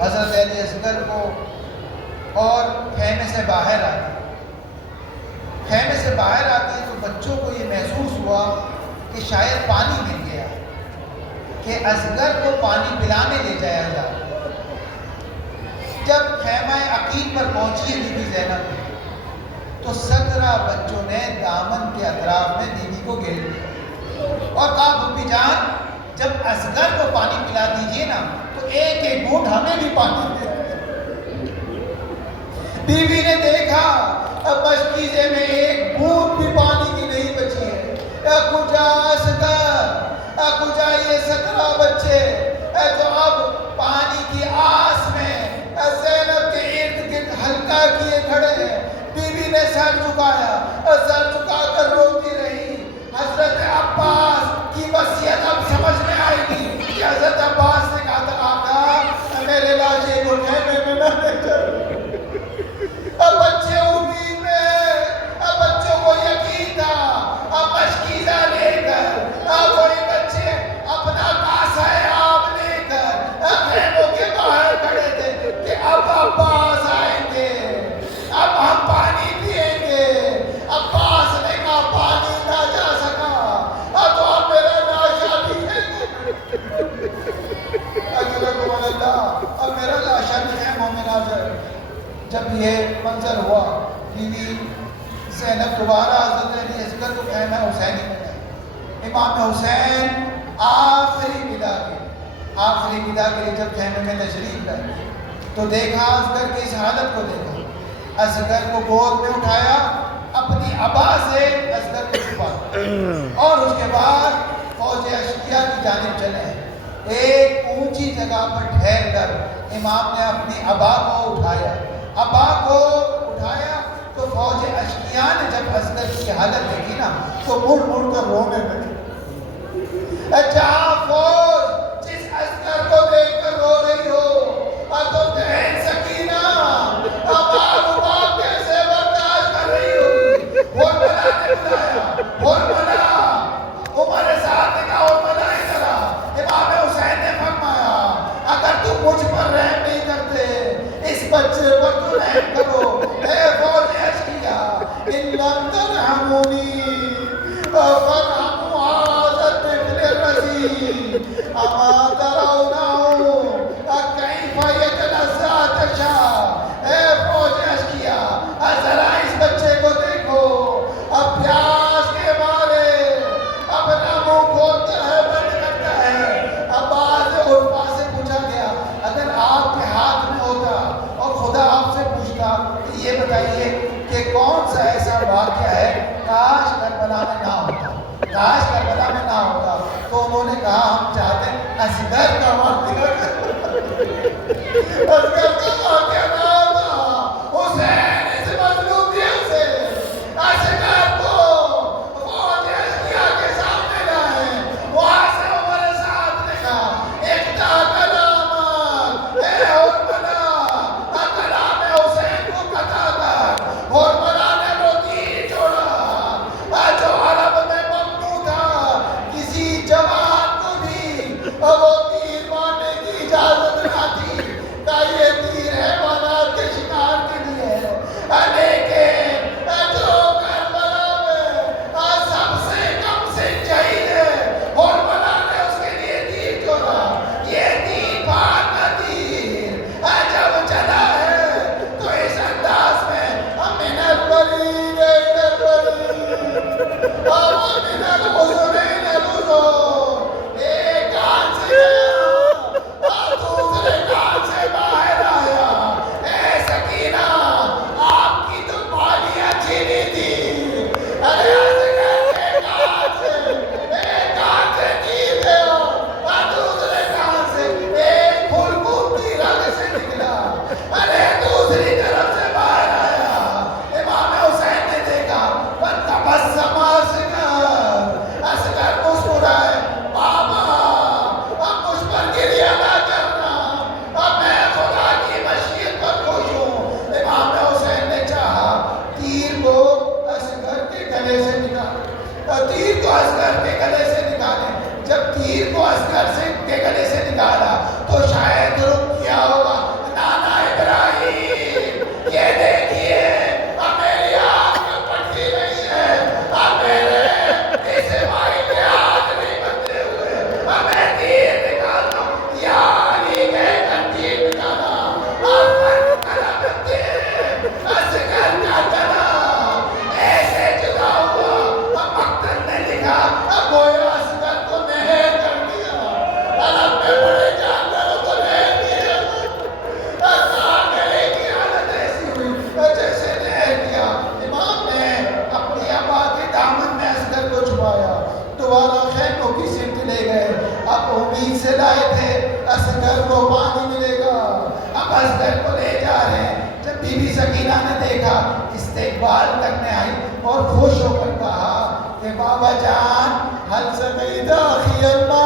حضرت علی اصغر کو اور خیمے سے باہر آتے تو بچوں کو یہ محسوس ہوا کہ شاید پانی مل گیا، کہ اصغر کو پانی پلانے لے جایا جائے۔ جب خیمہ عقیق پر پہنچی بی بی زینب تو 17 بچوں نے دامن کے اطراف میں بیوی کو گھیر لیا اور کہا بھوپی جان جب اصغر کو پانی پلا دیجئے نا تو ایک ایک گھونٹ ہمیں بھی پانی دے۔ بیوی نے دیکھا اب مشکیزے میں ایک بوند بھی پانی کی نہیں بچی ہے۔ کجا اصغر، کجا یہ 17 بچے جو اب پانی کی آس میں زینب کے ارد گرد ہلکا کیے کھڑے ہیں۔ بیوی نے سر جھکایا، سر جھکا کر روتی رہی۔ حضرت عباس کی وصیت اب سمجھ میں آئے گی کہ حضرت عباس نے کہا تھا آقا میرے لاشے کو خیمے میں نہ لے جائے۔ اب بچے امید میں، اب بچوں کو یقین تھا، اب مشکیزہ لے کر وہی بچے اپنا کاسہ آب لے کر خیموں کے باہر کھڑے تھے کہ اب عباس آئیں گے، اب ہم پانی پئیں گے۔ عباس نے کہا پانی نہ جا سکا تو اب میرا لاشا بھی خیمے اجرکم اللہ، اب میرا لاشا بھی خیموں میں نہ جائے۔ جب یہ منظر ہوا بیوی زینب دوبارہ حضرت علی اصغر کو خیمہ حسینی میں گئے۔ امام حسین آخری ودا کے لیے جب خیمے میں تشریف لائے تو دیکھا اصغر کی اس حالت کو دیکھا، اصغر کو گود میں اٹھایا، اپنی عبا سے اصغر کو چھپا اور اس کے بعد فوج اشقیاء کی جانب چلے۔ ایک اونچی جگہ پر ٹھہر کر امام نے اپنی عبا کو اٹھایا تو فوج اشقیاء نے جب اصغر کی حالت دیکھی نا تو مڑ کر رونے لگے۔ جہاں فوج جس اصغر کو دیکھ کر رو رہی ہو تو بہن سکینہ ابا کیسے برداشت کر رہی ہوگی؟ ہرملا نے بلایا، ہرملا عمر سعد نے کہا ہرملا ادھر آ۔ امام حسین نے فرمایا اگر تم مجھ پر رحم نہیں کرتے اس بچے پر تو رحم کرو۔ اے فوج اشقیاء ان لم ترحمونی فرحموا هذا الطفل الرضيع اما ترونه كيف يتلذذ تشاء۔ اے فوج اشقیاء ذرا اس بچے کو دیکھو، اب پیاس کے مارے اپنا منہ کھولتا ہے بند کرتا ہے۔ عباس عرفہ سے پوچھا گیا اگر آپ کے ہاتھ میں ہوتا اور خدا آپ سے پوچھتا کہ یہ بتائیے کہ کون سا ایسا واقعہ ہے کاش کربلا میں نہ ہوتا، تو انہوں نے کہا ہم چاہتے ہیں اصغر کا واقعہ نہ ہوتا، حسین اس مظلومیت سے اصغر کو فوج اشقیاء کے سامنے لائے۔ وہاں سے عمر سعد نے کہا اقطع کلامک، اے ہرملا کلام حسین کو قطع کر۔ ہرملا نے وہ تیر چھوڑا جو عرب میں ممنوع تھا کسی جوان کو بھی وہ تیر مارنے کی اصغر کو لے جا رہے ہیں. جب بی بی سکینہ نے دیکھا استقبال کرنے آئی اور خوش ہو کر کہا کہ بابا جان حل سقیدہ اخی اللہ